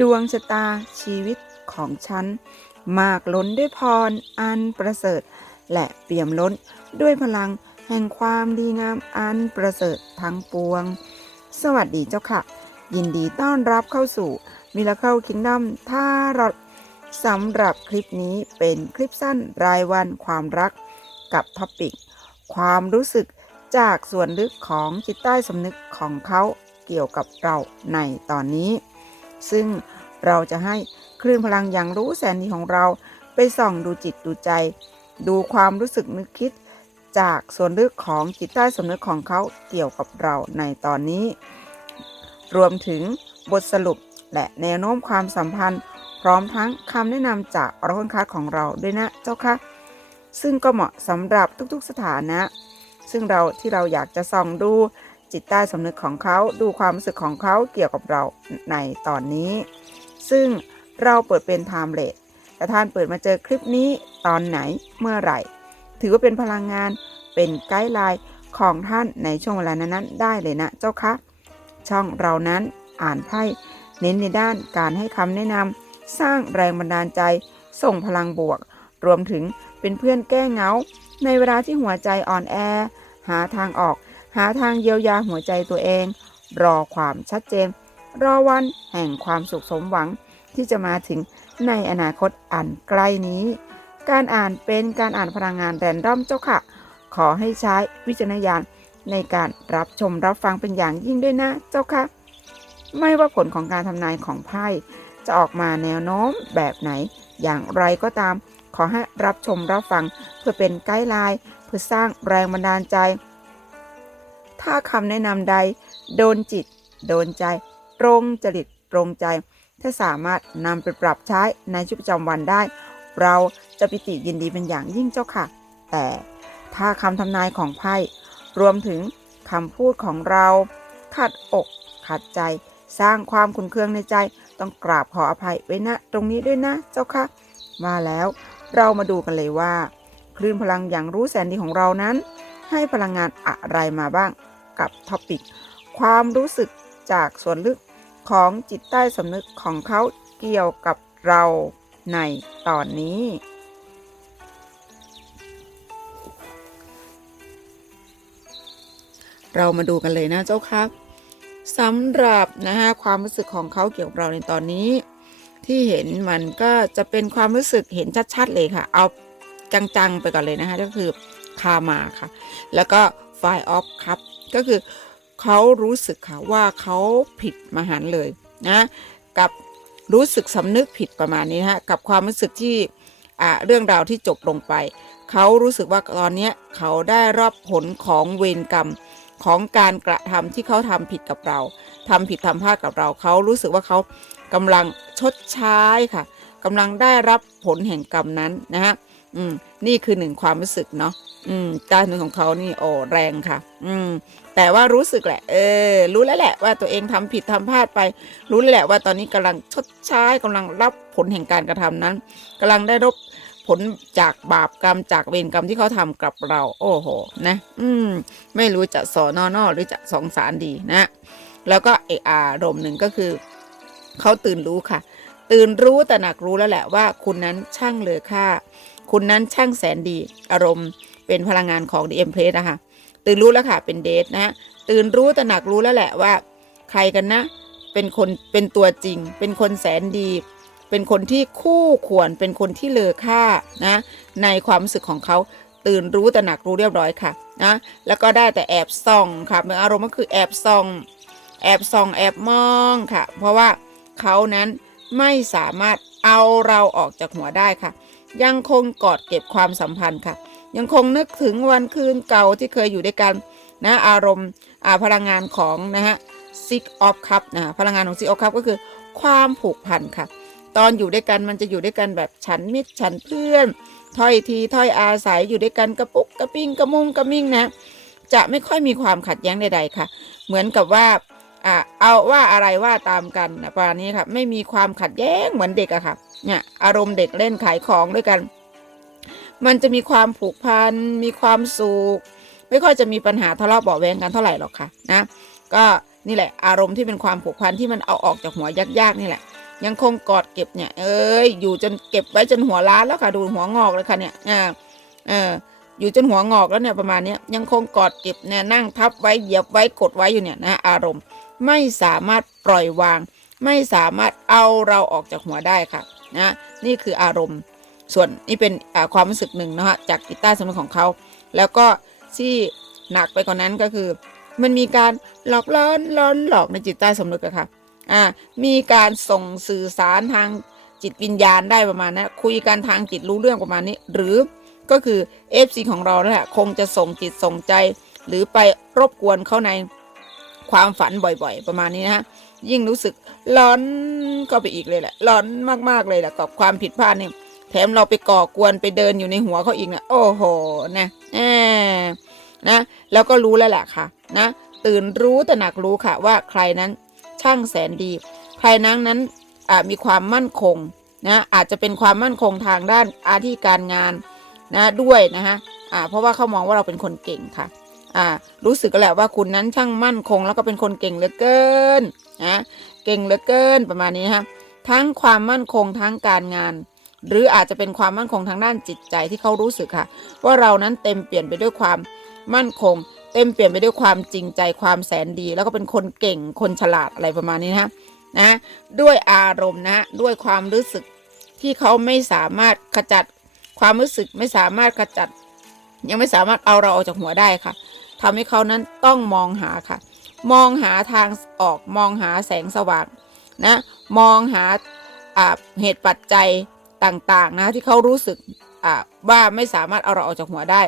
ดวงชะตาชีวิตของฉัน มากล้นด้วยพรอันประเสริฐ และเปี่ยมล้นด้วยพลังแห่งความดีงามอันประเสริฐทั้งปวง สวัสดีเจ้าค่ะ ยินดีต้อนรับเข้าสู่มิล a คิ e Kingdom ท่ารอดสำหรับคลิปนี้เป็นคลิปสั้นรายวันความรักกับท็อปิก ความรู้สึกจากส่วนลึกของจิตใต้สำนึกของเขาเกี่ยวกับเราในตอนนี้ ซึ่งเราจะให้คลื่นพลังอย่างรู้แสนดีของเราไปส่องดูจิตดูใจ ดูความรู้สึกนึกคิด จากส่วนลึกของจิตใต้สำนึกของเขาเกี่ยวกับเราในตอนนี้ รวมถึงบทสรุปและแนวโน้มความสัมพันธ์ พร้อมทั้งคำแนะนำจากอรคนคัดของเราด้วยนะเจ้าค่ะซึ่งก็เหมาะสำหรับทุกๆสถานะ ซึ่งเราที่เราอยากจะส่องดู จิตใต้สำนึกของเขาดูความรู้สึกของเขาเกี่ยวกับเราในตอนนี้ ซึ่งเราเปิดเป็นไทม์เลสแต่ท่านเปิดมาเจอคลิปนี้ตอนไหนเมื่อไหร่ ถือว่าเป็นพลังงานเป็นไกด์ไลน์ของท่านในช่วงเวลานั้นๆได้เลยนะเจ้าคะช่องเรานั้นอ่านไพ่เน้นในด้านการให้คำแนะนำสร้างแรงบันดาลใจ ส่งพลังบวก รวมถึงเป็นเพื่อนแก้เหงา ในเวลาที่หัวใจอ่อนแอ หาทางออก หาทางเยียวยาหัวใจตัวเอง รอความชัดเจน รอวันแห่งความสุขสมหวังที่จะมาถึงในอนาคตอันใกล้นี้ การอ่านเป็นการอ่านพลังงานแรนดอมเจ้าค่ะ ขอให้ใช้วิจารณญาณในการรับชมรับฟังเป็นอย่างยิ่งด้วยนะเจ้าค่ะ ไม่ว่าผลของการทำนายของไพ่จะออกมาแนวโน้มแบบไหน อย่างไรก็ตาม ขอให้รับชมรับฟังเพื่อเป็นไกด์ไลน์เพื่อสร้างแรงบันดาลใจ ถ้าคำแนะนำใด โดนจิต โดนใจ ตรงจริตตรงใจ ถ้าสามารถนำไปปรับใช้ในชีวิตประจำวันได้ เราจะปิติยินดีเป็นอย่างยิ่งเจ้าค่ะ แต่ถ้าคำทำนายของไพ่รวมถึงคำพูดของเรา ขัดอกขัดใจ สร้างความขุนเคืองในใจ ต้องกราบขออภัยไว้นะตรงนี้ด้วยนะเจ้าค่ะมาแล้วเรามาดูกันเลยว่า คลื่นพลังอย่างรู้แสนดีของเรานั้น ให้พลังงานอะไรมาบ้าง กับท็อปิก ความรู้สึกจากส่วนลึกของจิตใต้สำนึกของเขาเกี่ยวกับเราในตอนนี้ เรามาดูกันเลยนะเจ้าค่ะสำหรับนะฮะความรู้สึกของเขาเกี่ยวกับเราในตอนนี้ ที่เห็นมันก็จะเป็นความรู้สึกเห็นชัดๆเลยค่ะ เอาจังๆไปก่อนเลยนะคะก็คือคามาค่ะ แล้วก็ ไฟออฟครับ ก็คือเขารู้สึกค่ะว่าเขาผิดมหันเลยนะกับรู้สึกสำนึกผิดประมาณนี้นะฮะกับความรู้สึกที่อ่าเรื่องราวที่จบลงไป เขารู้สึกว่าตอนนี้เขาได้รับผลของเวรกรรมของการกระทำที่เขาทำผิดกับเราทำผิดทำพลาดกับเรา เขารู้สึกว่าเขากำลังชดใช้ค่ะกำลังได้รับผลแห่งกรรมนั้นนะฮะอืมนี่คือหนึ่งความรู้สึกเนาะ อืมการหนึ่งของเขานี่โอ้แรงค่ะ อืม แต่ว่ารู้สึกแหละ เออ รู้แล้วแหละว่าตัวเองทำผิดทำพลาดไป รู้แล้วแหละว่าตอนนี้กำลังชดใช้กำลังรับผลแห่งการกระทำนั้นกำลังได้รับผลจากบาปกรรมจากเวรกรรมที่เขาทำกับเรา โอ้โห นะ อืม ไม่รู้จะสอนอนอหรือจะสองสารดีนะ แล้วก็เออารมณ์หนึ่งก็คือเขาตื่นรู้ค่ะ ตื่นรู้แต่หนักรู้แล้วแหละว่า คุณนั้นช่างเหลือค่า คุณนั้นช่างแสนดี อารมณ์ เป็นพลังงานของ DM p l a นะคะตื่นรู้แล้วค่ะเป็นเดทนะตื่นรู้แต่หนักรู้แล้วแหละว่า ใครกันนะ เป็นคนเป็นตัวจริง เป็นคนแสนดี เป็นคนที่คู่ควรเป็นคนที่เลอค่านะในความรู้สึกของเขาตื่นรู้แต่หนักรู้เรียบร้อยค่ะนะแล้วก็ได้แต่แอบส่องค่ะเป็นอารมณ์ก็คือแอบส่อง แอบส่องแอบมองค่ะ เพราะว่าเขานั้นไม่สามารถเอาเราออกจากหัวได้ค่ะ ยังคงกอดเก็บความสัมพันธ์ค่ะ ยังคงนึกถึงวันคืนเก่าที่เคยอยู่ด้วยกันนะอารมณ์พลังงานของนะฮะ six of cup นะพลังงานของ six of cup ก็คือความผูกพันค่ะ ตอนอยู่ด้วยกันมันจะอยู่ด้วยกันแบบฉันมิตรฉันเพื่อนถ้อยทีถ้อยอาศัยอยู่ด้วยกันกระปุกกระปิ้งกระมุงกระมิ่งนะ จะไม่ค่อยมีความขัดแย้งใดๆค่ะ เหมือนกับว่าอเอาว่าอะไรว่าตามกันนะประมาณนี้ค่ะ ไม่มีความขัดแย้งเหมือนเด็กอะค่ะเนี่ยอารมณ์เด็กเล่นขายของด้วยกัน มันจะมีความผูกพัน มีความสุข ไม่ค่อยจะมีปัญหาทะเลาะเบาะแวงกันเท่าไหร่หรอกค่ะนะ ก็นี่แหละอารมณ์ที่เป็นความผูกพันที่มันเอาออกจากหัวยากๆนี่แหละ ยังคงกอดเก็บเนี่ย เอ้ยอยู่จนเก็บไว้จนหัวล้านแล้วค่ะดูหัวงอกเลยค่ะเนี่ยอ่าเอออยู่จนหัวงอกแล้วเนี่ยประมาณนี้ยังคงกอดเก็บเนี่ยนั่งทับไว้เหยียบไว้กดไว้อยู่เนี่ยนะอารมณ์ไม่สามารถปล่อยวาง ไม่สามารถเอาเราออกจากหัวได้ค่ะนะนี่คืออารมณ์ ส่วนนี่เป็นความรู้สึกหนึ่งนะฮะจากกีตาร์สำนึกของเขา แล้วก็ที่หนักไปกว่านั้นก็คือ มันมีการหลอกล่อนล่อนหลอกในจิตใต้สำนึกอะค่ะอ่ามีการส่งสื่อสารทางจิตวิญญาณได้ประมาณนะคุยกันทางจิตรู้เรื่องประมาณนี้ หรือก็คือ FC ของเราเนี่ยคงจะส่งจิตส่งใจ หรือไปรบกวนเขาในความฝันบ่อยๆ ประมาณนี้นะฮะยิ่งรู้สึกร้อนก็ไปอีกเลยแหละร้อนมากๆเลยแหละกับความผิดพลาดนี่ ถมเราไปก่อกวนไปเดินอยู่ในหัวเขาอีกนะโอ้โหนะแหมนะแล้วก็รู้แล้วแหละค่ะนะตื่นรู้ตระหนักรู้ค่ะว่าใครนั้นช่างแสนดี ใครนั้นนั้นมีความมั่นคงนะอาจจะเป็นความมั่นคงทางด้านอาชีพการงานนะด้วยนะฮะเพราะว่าเขามองว่าเราเป็นคนเก่งค่ะรู้สึกกันแหละว่าคุณนั้นช่างมั่นคง แล้วก็เป็นคนเก่งเหลือเกินนะเก่งเหลือเกินประมาณนี้ฮะทั้งความมั่นคงทั้งการงาน หรืออาจจะเป็นความมั่นคงทางด้านจิตใจที่เขารู้สึกค่ะ ว่าเรานั้นเต็มเปลี่ยนไปด้วยความมั่นคง เต็มเปลี่ยนไปด้วยความจริงใจความแสนดี แล้วก็เป็นคนเก่งคนฉลาดอะไรประมาณนี้นะนะด้วยอารมณ์นะด้วยความรู้สึกที่เขาไม่สามารถขจัดความรู้สึกไม่สามารถขจัด ยังไม่สามารถเอาเราออกจากหัวได้ค่ะทำให้เขานั้นต้องมองหาค่ะ มองหาทางออกมองหาแสงสว่างนะมองหาเหตุปัจจัย ต่างๆนะที่เขารู้สึกว่าไม่สามารถเอาเราออกจากหัวได้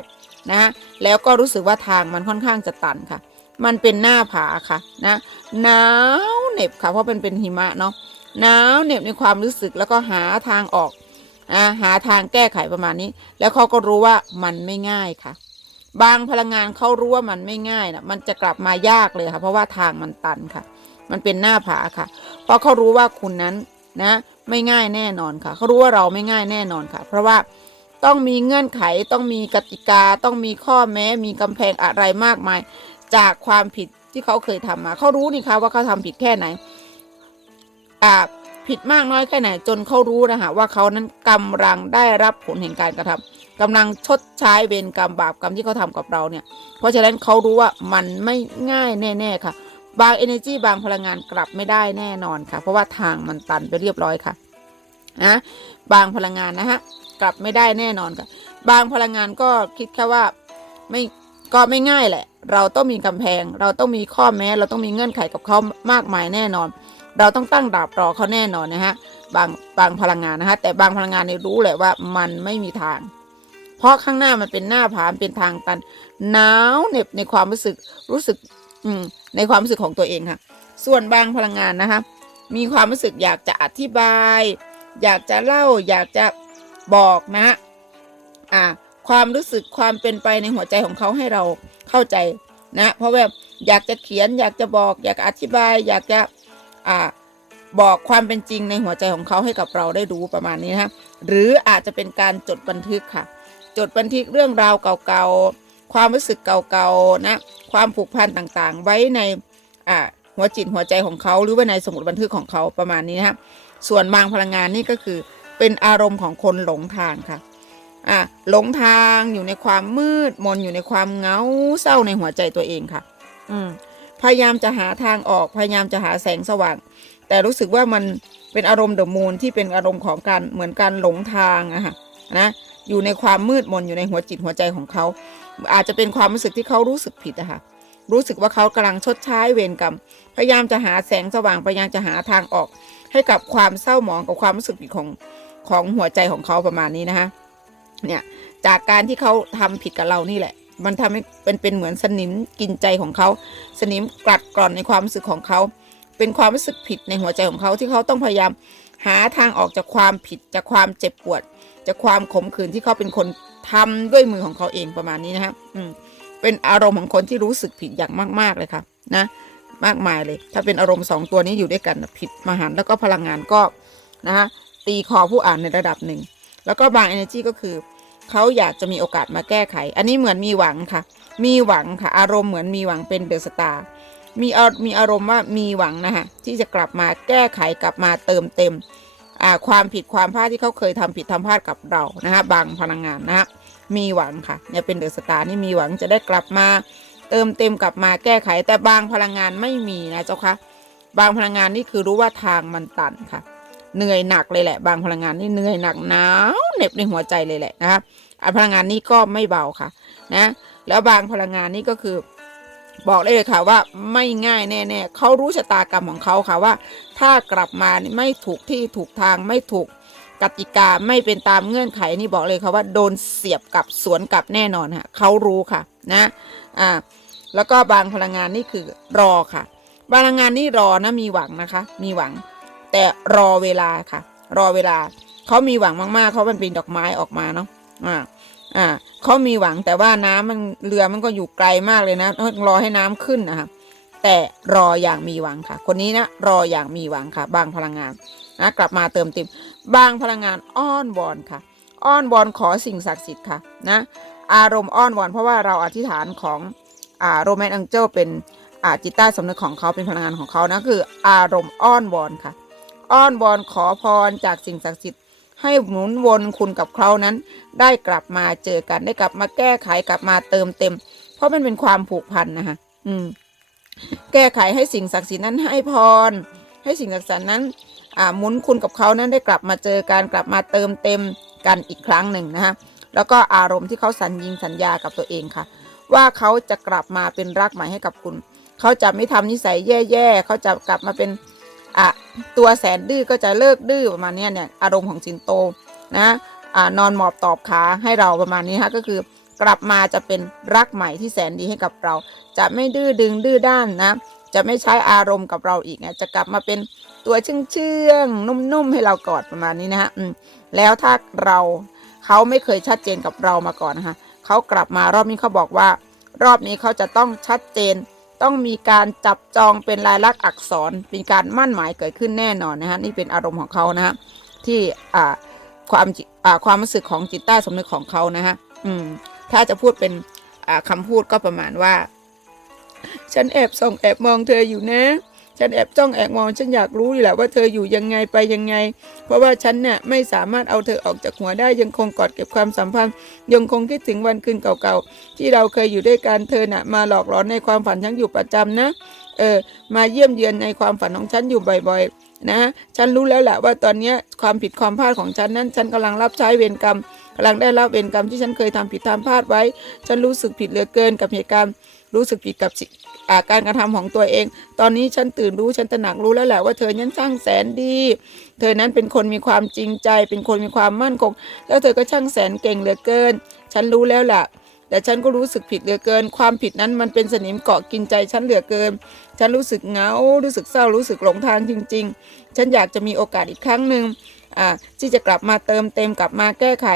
นะแล้วก็รู้สึกว่าทางมันค่อนข้างจะตันค่ะ มันเป็นหน้าผาค่ะนะหนาวเหน็บค่ะเพราะเป็นเป็นหิมะเนาะหนาวเหน็บในความรู้สึกแล้วก็หาทางออกนะหาทางแก้ไขประมาณนี้ แล้วเขาก็รู้ว่ามันไม่ง่ายค่ะ บางพลังงานเขารู้ว่ามันไม่ง่ายนะมันจะกลับมายากเลยค่ะ เพราะว่าทางมันตันค่ะ มันเป็นหน้าผาค่ะ เพราะเขารู้ว่าคุณนั้นนะ ไม่ง่ายแน่นอนค่ะ เขารู้ว่าเราไม่ง่ายแน่นอนค่ะ เพราะว่าต้องมีเงื่อนไขต้องมีกติกาต้องมีข้อแม้มีกำแพงอะไรมากมาย จากความผิดที่เขาเคยทำมา เขารู้นี่คะว่าเขาทำผิดแค่ไหนอ่าผิดมากน้อยแค่ไหนจนเขารู้นะคะว่าเขานั้นกำลังได้รับผลแห่งการกระทำกำลังชดใช้เวรกรรมบาปกรรมที่เขาทำกับเราเนี่ย เพราะฉะนั้นเขารู้ว่ามันไม่ง่ายแน่ ๆค่ะ บาง energy บางพลังงานกลับไม่ได้แน่นอนค่ะ เพราะว่าทางมันตันไปเรียบร้อยค่ะนะบางพลังงานนะฮะกลับไม่ได้แน่นอนค่ะ บางพลังงานก็คิดแค่ว่าไม่ก็ไม่ง่ายแหละ เราต้องมีกำแพง เราต้องมีข้อแม้ เราต้องมีเงื่อนไขกับเขามากมายแน่นอน เราต้องตั้งดาบรอเขาแน่นอนนะฮะบางบางพลังงานนะฮะแต่บางพลังงานเนี่ยรู้แหละว่ามันไม่มีทาง เพราะข้างหน้ามันเป็นหน้าผาเป็นทางตันหนาวเหน็บในความรู้สึกรู้สึก อืมในความรู้สึกของตัวเองค่ะ ส่วนบางพลังงานนะคะ มีความรู้สึกอยากจะอธิบาย อยากจะเล่า อยากจะบอกนะ อ่า ความรู้สึกความเป็นไปในหัวใจของเขาให้เราเข้าใจนะ เพราะแบบอยากจะเขียน อยากจะบอก อยากอธิบาย อยากจะอ่าบอกความเป็นจริงในหัวใจของเขาให้กับเราได้รู้ประมาณนี้นะฮะหรืออาจจะเป็นการจดบันทึกค่ะ จดบันทึกเรื่องราวเก่าๆ ความรู้สึกเก่าๆ นะ ความผูกพันต่างๆ ไว้ในอ่าหัวจิตหัวใจของเขา หรือว่าในสมุดบันทึกของเขาประมาณนี้นะครับส่วนบางพลังงานนี่ก็คือเป็นอารมณ์ของคนหลงทางค่ะอ่าหลงทางอยู่ในความมืดมนอยู่ในความเหงาเศร้าในหัวใจตัวเองค่ะ อืมพยายามจะหาทางออกพยายามจะหาแสงสว่าง แต่รู้สึกว่ามันเป็นอารมณ์เดอะมูนที่เป็นอารมณ์ของการเหมือนการหลงทางอะค่ะนะ อยู่ในความมืดมนอยู่ในหัวจิตหัวใจของเขา อาจจะเป็นความรู้สึกที่เขารู้สึกผิดอะคะรู้สึกว่าเขากำลังชดใช้เวรกรรม พยายามจะหาแสงสว่างพยายามจะหาทางออก ให้กับความเศร้าหมองกับความรู้สึกผิดของของหัวใจของเขาประมาณนี้นะคะเนี่ยจากการที่เขาทำผิดกับเรานี่แหละ มันทำให้เป็นเป็นเหมือนสนิมกินใจของเขา สนิมกลัดกร่อนในความรู้สึกของเขา เป็นความรู้สึกผิดในหัวใจของเขาที่เขาต้องพยายามหาทางออกจากความผิดจากความเจ็บปวด จากความขมขื่นที่เขาเป็นคนทำด้วยมือของเขาเองประมาณนี้นะครับอืมเป็นอารมณ์ของคนที่รู้สึกผิดอย่างมาก ๆ เลยค่ะนะ มากมายเลย ถ้าเป็นอารมณ์สองตัวนี้อยู่ด้วยกันผิดมหันแล้วก็พลังงานก็นะฮะตีคอผู้อ่านในระดับหนึ่ง แล้วก็บาง energy ก็คือ เขาอยากจะมีโอกาสมาแก้ไข อันนี้เหมือนมีหวังค่ะ มีหวังค่ะ อารมณ์เหมือนมีหวังเป็นเดอะสตาร์มีอามีอารมณ์ว่ามีหวังนะคะที่จะกลับมาแก้ไขกลับมาเติมเต็ม ความผิดความพลาดที่เขาเคยทำผิดทำพลาดกับเรานะคะบางพลังงานนะฮะมีหวังค่ะเนี่ยเป็นเดอะสตาร์นี่มีหวังจะได้กลับมาเติมเต็มกลับมาแก้ไข แต่บางพลังงานไม่มีนะเจ้าคะบางพลังงานนี่คือรู้ว่าทางมันตันค่ะ เหนื่อยหนักเลยแหละ บางพลังงานนี่เหนื่อยหนักหนาวเหน็บในหัวใจเลยแหละนะคะอะพลังงานนี้ก็ไม่เบาค่ะนะแล้วบางพลังงานนี่ก็คือ บอกได้เลยค่ะว่าไม่ง่ายแน่ๆเขารู้ชะตากรรมของเขาค่ะว่า ถ้ากลับมาไม่ถูกที่ถูกทางไม่ถูกกติกาไม่เป็นตามเงื่อนไขนี่บอกเลยค่ะว่าโดนเสียบกลับสวนกลับแน่นอนค่ะเขารู้ค่ะนะอ่าแล้วก็บางพลังงานนี่คือรอค่ะพลังงานนี่รอนะมีหวังนะคะ มีหวัง แต่รอเวลาค่ะ รอเวลาเขามีหวังมากๆเขามันป็นดอกไม้ออกมาเนาะอ่า อ่าเขามีหวังแต่ว่าน้ำมันเรือมันก็อยู่ไกลมากเลยนะต้องรอให้น้ำขึ้นนะคะแต่รออย่างมีหวังค่ะ คนนี้นะรออย่างมีหวังค่ะ บางพลังงานนะกลับมาเติมเต็มบางพลังงานอ้อนวอนค่ะ อ้อนวอนขอสิ่งศักดิ์สิทธิ์ค่ะนะอารมณ์อ้อนวอนเพราะว่าเราอธิษฐานของอ่าโรแมนอังเจลเป็นอ่าจิตใต้สำนึกของเขาเป็นพลังงานของเขานะคืออารมณ์อ้อนวอนค่ะ อ้อนวอนขอพรจากสิ่งศักดิ์สิทธิ์ ให้หมุนวนคุณกับเขานั้น ได้กลับมาเจอกันได้กลับมาแก้ไขกลับมาเติมเต็ม เพราะมันเป็นความผูกพันนะคะอืม แก้ไขให้สิ่งศักดิ์สิทธิ์นั้นให้พร ให้สิ่งศักดิ์สิทธิ์นั้นอ่าหมุนคุณกับเขานั้นได้กลับมาเจอกันกลับมาเติมเต็มกันอีกครั้งหนึ่งนะคะแล้วก็อารมณ์ที่เขาสัญญิงสัญญากับตัวเองค่ะ ว่าเขาจะกลับมาเป็นรักใหม่ให้กับคุณ เขาจะไม่ทำนิสัยแย่ๆเขาจะกลับมาเป็น อะตัวแสนดื้อก็จะเลิกดื้อประมาณนี้เนี่ยอารมณ์ของจินโตนะอ่านอนหมอบตอบขาให้เราประมาณนี้ฮะก็คือกลับมาจะเป็นรักใหม่ที่แสนดีให้กับเรา จะไม่ดื้อดึงดื้อด้านนะจะไม่ใช้อารมณ์กับเราอีกนะจะกลับมาเป็นตัวเชื่องเชื่องๆนุ่มๆให้เรากอดประมาณนี้นะฮะแล้วถ้าเราเขาไม่เคยชัดเจนกับเรามาก่อนนะคะเขากลับมารอบนี้เขาบอกว่า รอบนี้เขาจะต้องชัดเจน ต้องมีการจับจองเป็นลายลักษณ์อักษรเป็นการมั่นหมายเกิดขึ้นแน่นอนนะฮะนี่เป็นอารมณ์ของเขานะฮะที่อ่าความอ่าความรู้สึกของจิตใต้สมนึกของเขานะฮะอืมถ้าจะพูดเป็นอ่าคำพูดก็ประมาณว่า ฉันแอบส่องแอบมองเธออยู่นะ ฉันแอบจ้องแอบมองฉันอยากรู้อยู่แหละว่าเธออยู่ยังไงไปยังไง เพราะว่าฉันเนี่ยไม่สามารถเอาเธอออกจากหัวได้ยังคงกอดเก็บความสัมพันธ์ ยังคงคิดถึงวันคืนเก่าๆ ที่เราเคยอยู่ด้วยกันเธอน่ะมาหลอกหลอนในความฝันฉันอยู่ประจำนะเออมาเยี่ยมเยือนในความฝันของฉันอยู่บ่อยๆ นะ ฉันรู้แล้วแหละว่าตอนเนี้ความผิดความพลาดของฉันนั้นฉันกำลังรับใช้เวรกรรมกำลังได้รับเวรกรรมที่ฉันเคยทำผิดทำพลาดไว้ ฉันรู้สึกผิดเหลือเกินกับเหตุการณ์รู้สึกผิดกับ การกระทำของตัวเอง ตอนนี้ฉันตื่นรู้ฉันตระหนักรู้แล้วแหละว่าเธอนั้นช่างแสนดี เธอนั้นเป็นคนมีความจริงใจ เป็นคนมีความมั่นคง แล้วเธอก็ช่างแสนเก่งเหลือเกิน ฉันรู้แล้วแหละแต่ฉันก็รู้สึกผิดเหลือเกิน ความผิดนั้นมันเป็นสนิมเกาะกินใจฉันเหลือเกิน ฉันรู้สึกเหงา รู้สึกเศร้า รู้สึกหลงทางจริง ๆ ฉันอยากจะมีโอกาสอีกครั้งหนึ่งที่จะกลับมาเติมเต็มกลับมาแก้ไข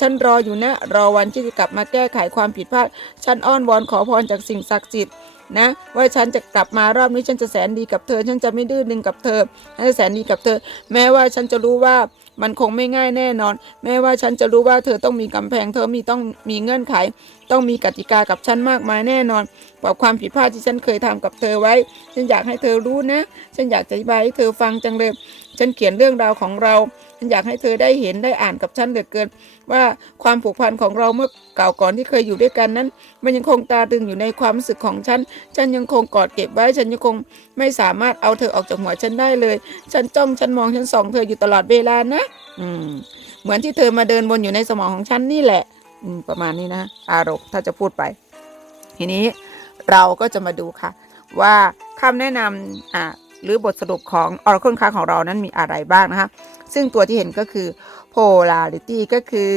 ฉันรออยู่นะ รอวันที่จะกลับมาแก้ไขความผิดพลาด ฉันอ้อนวอนขอพรจากสิ่งศักดิ์สิทธิ์ นะว่าฉันจะกลับมารอบนี้ฉันจะแสนดีกับเธอ ฉันจะไม่ดื้อดึงกับเธอฉันจะแสนดีกับเธอ แม้ว่าฉันจะรู้ว่ามันคงไม่ง่ายแน่นอน แม้ว่าฉันจะรู้ว่าเธอต้องมีกำแพง เธอมีต้องมีเงื่อนไข ต้องมีกติกากับฉันมากมายแน่นอนกับความผิดพลาดที่ฉันเคยทำกับเธอไว้ ฉันอยากให้เธอรู้นะ ฉันอยากจะอธิบายให้เธอฟังจังเลย ฉันเขียนเรื่องราวของเรา ฉันอยากให้เธอได้เห็นได้อ่านกับฉันเหลือเกิน ว่าความผูกพันของเราเมื่อเก่าก่อนที่เคยอยู่ด้วยกันนั้น มันยังคงตาตึงอยู่ในความรู้สึกของฉัน ฉันยังคงกอดเก็บไว้ ฉันยังคงไม่สามารถเอาเธอออกจากหัวฉันได้เลย ฉันจ้องฉันมองฉันส่องเธออยู่ตลอดเวลานะ อืม เหมือนที่เธอมาเดินวนอยู่ในสมองของฉันนี่แหละ อืม ประมาณนี้นะ อารมณ์ถ้าจะพูดไป ทีนี้เราก็จะมาดูค่ะ ว่าคำแนะนำอ่า หรือบทสรุปของ Oracle card ของเรานั้นมีอะไรบ้างนะคะ ซึ่งตัวที่เห็นก็คือ polarity ก็คือ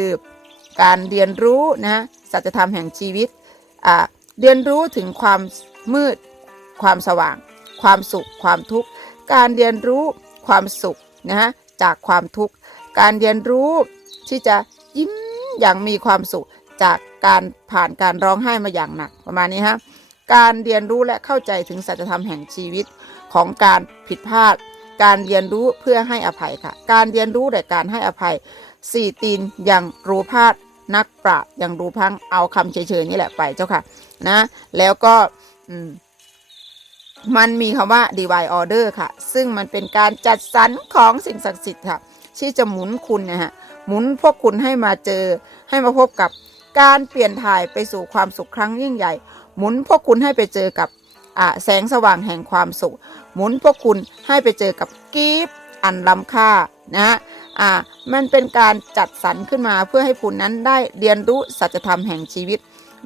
การเรียนรู้นะสัจธรรมแห่งชีวิตอ่าเรียนรู้ถึงความมืด ความสว่าง ความสุข ความทุกข์ การเรียนรู้ความสุขนะฮะจากความทุกข์ การเรียนรู้ที่จะยิ้มอย่างมีความสุขจากการผ่านการร้องไห้มาอย่างหนักประมาณนี้ฮะ การเรียนรู้และเข้าใจถึงสัจธรรมแห่งชีวิตของการผิดพลาด การเรียนรู้เพื่อให้อภัยค่ะ การเรียนรู้และการให้อภัยสี่ตีนยังรู้พลาดนักปราชญ์ยังรู้พังเอาคำเฉยๆนี่แหละไปเจ้าค่ะนะแล้วก็อืมมันมีคำว่า divine order ค่ะ ซึ่งมันเป็นการจัดสรรของสิ่งศักดิ์สิทธิ์ค่ะ ที่จะหมุนคุณนะฮะหมุนพวกคุณให้มาเจอให้มาพบกับการเปลี่ยนถ่ายไปสู่ความสุขครั้งยิ่งใหญ่ หมุนพวกคุณให้ไปเจอกับแสงสว่างแห่งความสุข หมุนพวกคุณให้ไปเจอกับกิฟอันล้ำค่านะฮะอ่ามันเป็นการจัดสรรขึ้นมาเพื่อให้คุณนั้นได้เรียนรู้สัจธรรมแห่งชีวิต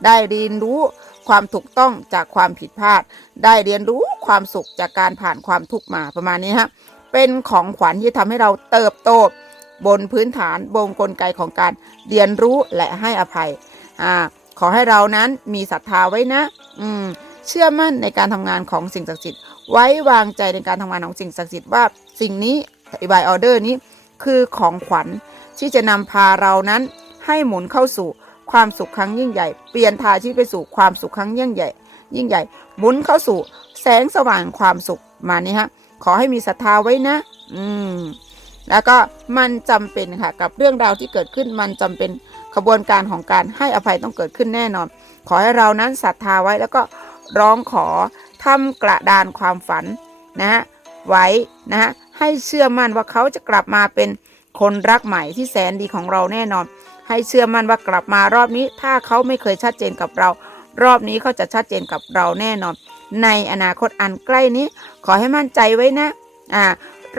ได้เรียนรู้ความถูกต้องจากความผิดพลาด ได้เรียนรู้ความสุขจากการผ่านความทุกข์มาประมาณนี้ฮะเป็นของขวัญที่ทำให้เราเติบโตบนพื้นฐานบนกลไกของการเรียนรู้และให้อภัยอ่า ขอให้เรานั้นมีศรัทธาไว้นะ อืม เชื่อมั่นในการทำงานของสิ่งศักดิ์สิทธิ์ไว้วางใจในการทำงานของสิ่งศักดิ์สิทธิ์ว่าสิ่งนี้บายออเดอร์นี้คือของขวัญที่จะนำพาเรานั้นให้หมุนเข้าสู่ความสุขครั้งยิ่งใหญ่ เปลี่ยนทางชีวิตไปสู่ความสุขครั้งยิ่งใหญ่ ยิ่งใหญ่ หมุนเข้าสู่แสงสว่างความสุขมานี่ฮะ ขอให้มีศรัทธาไว้นะ อืม แล้วก็มันจำเป็นค่ะกับเรื่องราวที่เกิดขึ้นมันจำเป็นขบวนการของการให้อภัยต้องเกิดขึ้นแน่นอน ขอให้เรานั้นศรัทธาไว้แล้วก็ร้องขอทำกระดานความฝันนะฮะไว้นะฮะให้เชื่อมั่นว่าเขาจะกลับมาเป็นคนรักใหม่ที่แสนดีของเราแน่นอน ให้เชื่อมั่นว่ากลับมารอบนี้ ถ้าเขาไม่เคยชัดเจนกับเรา รอบนี้เขาจะชัดเจนกับเราแน่นอน ในอนาคตอันใกล้นี้ ขอให้มั่นใจไว้นะอ่า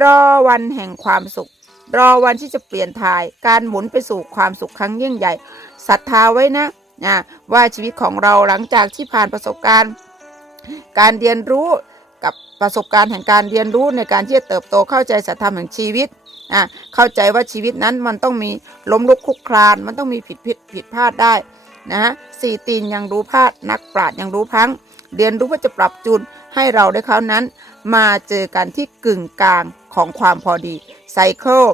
รอวันแห่งความสุข รอวันที่จะเปลี่ยนทาย การหมุนไปสู่ความสุขครั้งยิ่งใหญ่ศรัทธาไว้นะอ่าว่าชีวิตของเราหลังจากที่ผ่านประสบการณ์ การเรียนรู้กับประสบการณ์แห่งการเรียนรู้ในการที่จะเติบโตเข้าใจสัจธรรมแห่งชีวิตอ่าเข้าใจว่าชีวิตนั้นมันต้องมีล้มลุกคลุกคลาน มันต้องมีผิดผิดผิดพลาดได้นะฮะสี่ตีนยังรู้พลาดนักปราชญ์ยังรู้พัง เรียนรู้ว่าจะปรับจูน ให้เราได้เขานั้น มาเจอกันที่กึ่งกลางของความพอดีไซเคิล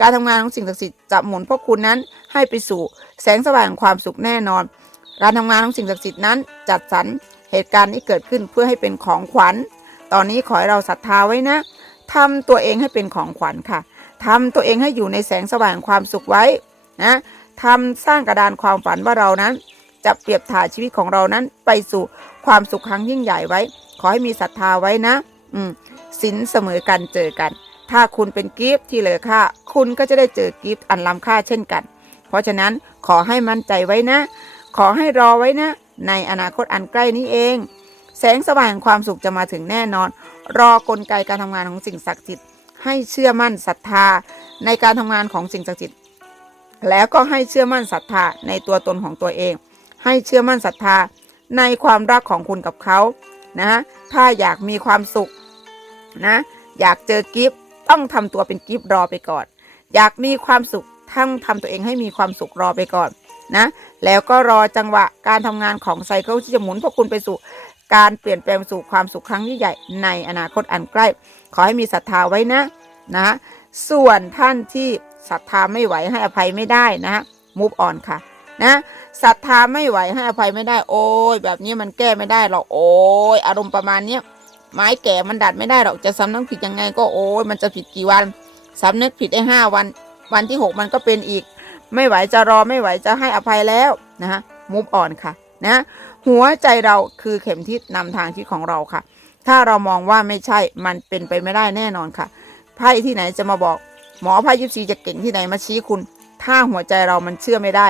การทำงานของสิ่งศักดิ์สิทธิ์จะหมุนพวกคุณนั้นให้ไปสู่แสงสว่างแห่งความสุขแน่นอน การทำงานของสิ่งศักดิ์สิทธิ์นั้นจัดสรรเหตุการณ์ที่เกิดขึ้นเพื่อให้เป็นของขวัญ ตอนนี้ขอให้เราศรัทธาไว้นะทำตัวเองให้เป็นของขวัญค่ะทำตัวเองให้อยู่ในแสงสว่างความสุขไว้นะทำสร้างกระดานความฝันว่าเรานั้น จะเปรียบถ่ายชีวิตของเรานั้นไปสู่ความสุขครั้งยิ่งใหญ่ไว้ ขอให้มีศรัทธาไว้นะ อืมสินเสมอกันเจอกัน ถ้าคุณเป็นกิฟต์ที่เหลือค่า คุณก็จะได้เจอกิฟต์อันล้ำค่าเช่นกัน เพราะฉะนั้นขอให้มั่นใจไว้นะ ขอให้รอไว้นะ ในอนาคตอันใกล้นี้เอง แสงสว่างแห่งความสุขจะมาถึงแน่นอน รอกลไกการทำงานของสิ่งศักดิ์สิทธิ์ให้เชื่อมั่นศรัทธา ในการทำงานของสิ่งศักดิ์สิทธิ์แล้วก็ให้เชื่อมั่นศรัทธาในตัวตนของตัวเอง ให้เชื่อมั่นศรัทธาในความรักของคุณกับเขา นะถ้าอยากมีความสุขนะอยากเจอกิฟต์ต้องทำตัวเป็นกิฟต์รอไปก่อน อยากมีความสุขทั้งทำตัวเองให้มีความสุขรอไปก่อนนะแล้วก็รอจังหวะการทำงานของไซเคิลที่จะหมุนพวกคุณไปสู่การเปลี่ยนแปลงสู่ความสุขครั้งยิ่งใหญ่ในอนาคตอันใกล้ ขอให้มีศรัทธาไว้นะนะส่วนท่านที่ศรัทธาไม่ไหวให้อภัยไม่ได้นะมูฟออนค่ะนะ ศรัทธาไม่ไหวให้อภัยไม่ได้ โอ้ยแบบนี้มันแก้ไม่ได้หรอกโอ้ยอารมณ์ประมาณเนี้ยไม้แก่มันดัดไม่ได้หรอกจะสำนึกผิดยังไงก็โอ้ยมันจะผิดกี่วันสำนึกผิดได้ห้าวัน วันที่หกมันก็เป็นอีก ไม่ไหวจะรอไม่ไหวจะให้อภัยแล้วนะฮะมูฟออนค่ะนะหัวใจเราคือเข็มทิศนำทางชีวิตของเราค่ะ ถ้าเรามองว่าไม่ใช่มันเป็นไปไม่ได้แน่นอนค่ะไพ่ที่ไหนจะมาบอก หมอไพ่ยิปซีจะเก่งที่ไหนมาชี้คุณ ถ้าหัวใจเรามันเชื่อไม่ได้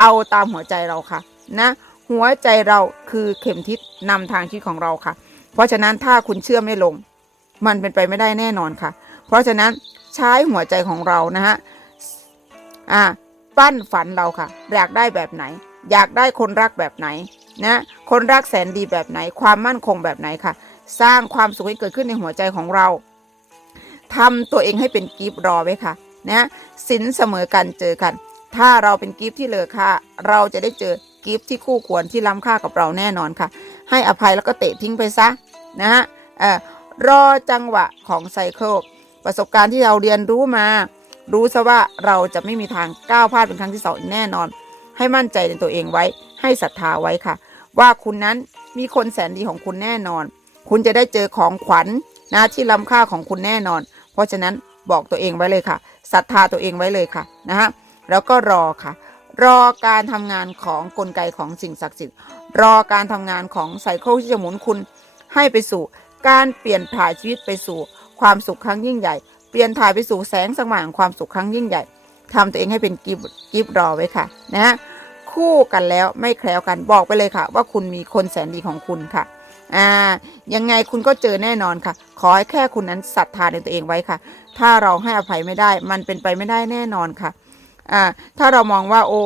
เอาตามหัวใจเราค่ะนะหัวใจเราคือเข็มทิศนำทางชีวิตของเราค่ะ เพราะฉะนั้นถ้าคุณเชื่อไม่ลง มันเป็นไปไม่ได้แน่นอนค่ะ เพราะฉะนั้นใช้หัวใจของเรานะฮะอ่าปั้นฝันเราค่ะ อยากได้แบบไหน อยากได้คนรักแบบไหนนะคนรักแสนดีแบบไหน ความมั่นคงแบบไหนค่ะ สร้างความสุขให้เกิดขึ้นในหัวใจของเราทำตัวเองให้เป็นกิฟต์รอไว้ค่ะนะสินเสมอกันเจอกัน ถ้าเราเป็นกิฟต์ที่เลอค่าเราจะได้เจอกิฟต์ที่คู่ควรที่ล้ำค่ากับเราแน่นอนค่ะ ให้อภัยแล้วก็เตะทิ้งไปซะนะฮะเอ่อรอจังหวะของไซเคิลประสบการณ์ที่เราเรียนรู้มา รู้ซะว่าเราจะไม่มีทางก้าวพลาดเป็นครั้งที่สองแน่นอน ให้มั่นใจในตัวเองไว้ ให้ศรัทธาไว้ค่ะ ว่าคุณนั้นมีคนแสนดีของคุณแน่นอน คุณจะได้เจอของขวัญนะที่ล้ำค่าของคุณแน่นอน เพราะฉะนั้นบอกตัวเองไว้เลยค่ะศรัทธาตัวเองไว้เลยค่ะนะฮะ แล้วก็รอค่ะ รอการทำงานของกลไกของสิ่งศักดิ์สิทธิ์ รอการทำงานของไซเคิลที่จะหมุนคุณให้ไปสู่ การเปลี่ยนถ่ายชีวิตไปสู่ ความสุขครั้งยิ่งใหญ่ เปลี่ยนถ่ายไปสู่แสงสว่างความสุขครั้งยิ่งใหญ่ทำตัวเองให้เป็นกิฟต์กิฟต์รอไว้ค่ะนะฮะคู่กันแล้วไม่แคล้วกันบอกไปเลยค่ะ ว่าคุณมีคนแสนดีของคุณค่ะอ่ายังไงคุณก็เจอแน่นอนค่ะ ขอให้แค่คุณนั้นศรัทธาในตัวเองไว้ค่ะ ถ้าเราให้อภัยไม่ได้ มันเป็นไปไม่ได้แน่นอนค่ะ อ่าถ้าเรามองว่าโอ้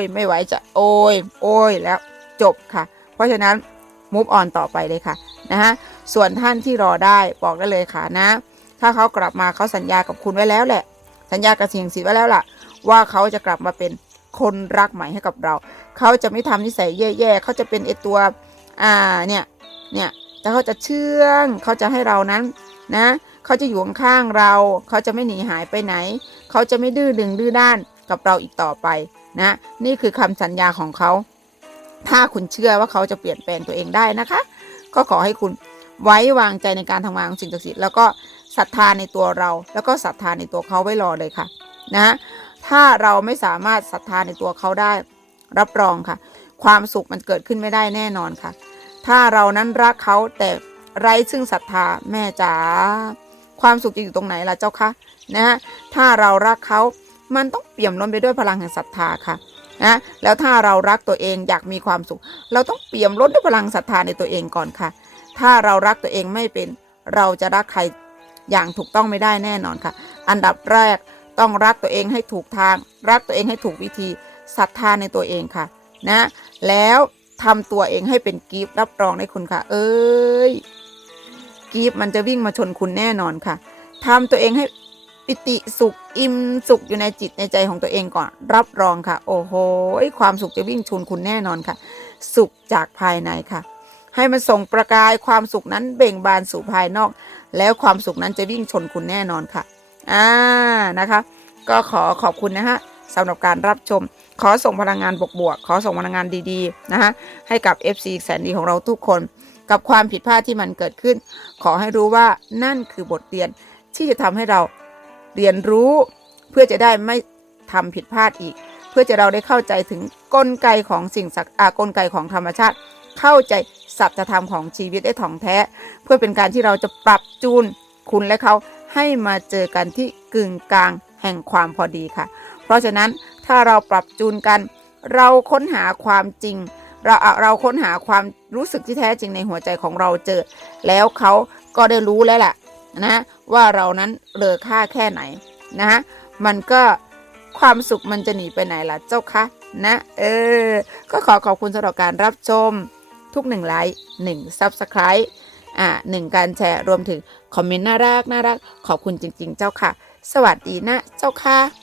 ยไม่ไหวจะโอ้ยโอ้ยแล้วจบค่ะ เพราะฉะนั้น move on ต่อไปเลยค่ะนะฮะส่วนท่านที่รอได้บอกได้เลยค่ะนะ ถ้าเขากลับมาเขาสัญญากับคุณไว้แล้วแหละ สัญญากับเสียงสิทธิ์ไว้แล้วล่ะ ว่าเขาจะกลับมาเป็นคนรักใหม่ให้กับเรา เขาจะไม่ทำนิสัยแย่ๆเขาจะเป็นไอตัวอ่าเนี่ยเนี่ยแต่เขาจะเชื่องเขาจะให้เรานั้นนะเขาจะอยู่ข้างเรา เขาจะไม่หนีหายไปไหน เขาจะไม่ดื้อดึงดื้อด้าน กับเราอีกต่อไปนะ นี่คือคำสัญญาของเขา ถ้าคุณเชื่อว่าเขาจะเปลี่ยนแปลงตัวเองได้นะคะ ก็ขอให้คุณไว้วางใจในการทำงานของสิ่งศักดิ์สิทธิ์แล้วก็ศรัทธาในตัวเรา แล้วก็ศรัทธาในตัวเขาไว้รอเลยค่ะ นะ ถ้าเราไม่สามารถศรัทธาในตัวเขาได้ รับรองค่ะ ความสุขมันเกิดขึ้นไม่ได้แน่นอนค่ะ ถ้าเรานั้นรักเขาแต่ไร้ซึ่งศรัทธาแม่จ๋าความสุขจะอยู่ตรงไหนล่ะเจ้าคะนะฮะถ้าเรารักเขา มันต้องเปี่ยมล้นไปด้วยพลังแห่งศรัทธาค่ะนะแล้วถ้าเรารักตัวเองอยากมีความสุข เราต้องเปี่ยมล้นด้วยพลังศรัทธาในตัวเองก่อนค่ะ ถ้าเรารักตัวเองไม่เป็น เราจะรักใครอย่างถูกต้องไม่ได้แน่นอนค่ะ อันดับแรกต้องรักตัวเองให้ถูกทาง รักตัวเองให้ถูกวิธีศรัทธาในตัวเองค่ะนะแล้วทำตัวเองให้เป็นกีฟรับรองได้คุณค่ะ เอ้ยกีฟมันจะวิ่งมาชนคุณแน่นอนค่ะทำตัวเองให้ ปิติสุขอิ่มสุขอยู่ในจิตในใจของตัวเองก่อน รับรองค่ะ โอ้โหความสุขจะวิ่งชนคุณแน่นอนค่ะ สุขจากภายในค่ะ ให้มันส่งประกายความสุขนั้นเบ่งบานสู่ภายนอก แล้วความสุขนั้นจะวิ่งชนคุณแน่นอนค่ะอ่านะคะ ก็ขอขอบคุณนะฮะสำหรับการรับชม ขอส่งพลังงานบวกๆขอส่งพลังงานดีๆนะฮะให้กับ FC แสนดีของเราทุกคน กับความผิดพลาดที่มันเกิดขึ้น ขอให้รู้ว่านั่นคือบทเรียนที่จะทำให้เรา เรียนรู้เพื่อจะได้ไม่ทำผิดพลาดอีก เพื่อจะเราได้เข้าใจถึงกลไกของสิ่งศักดิ์อากลไกของธรรมชาติ เข้าใจสัจธรรมของชีวิตได้ถ่องแท้ เพื่อเป็นการที่เราจะปรับจูนคุณและเขาให้มาเจอกันที่กึ่งกลางแห่งความพอดีค่ะ เพราะฉะนั้นถ้าเราปรับจูนกัน เราค้นหาความจริง เราเราค้นหาความรู้สึกที่แท้จริงในหัวใจของเราเจอ แล้วเขาก็ได้รู้แล้วแหละ นะว่าเรานั้นเลอค่าแค่ไหนนะฮะมันก็ความสุขมันจะหนีไปไหนล่ะเจ้าคะนะเออ ก็ขอขอบคุณสำหรับการรับชมทุกหนึ่งไลค์หนึ่งซับสไครต์อ่าหนึ่งการแชร์รวมถึงคอมเมนต์น่ารักน่ารักขอบคุณจริง ๆ เจ้าค่ะ สวัสดีนะเจ้าค่ะ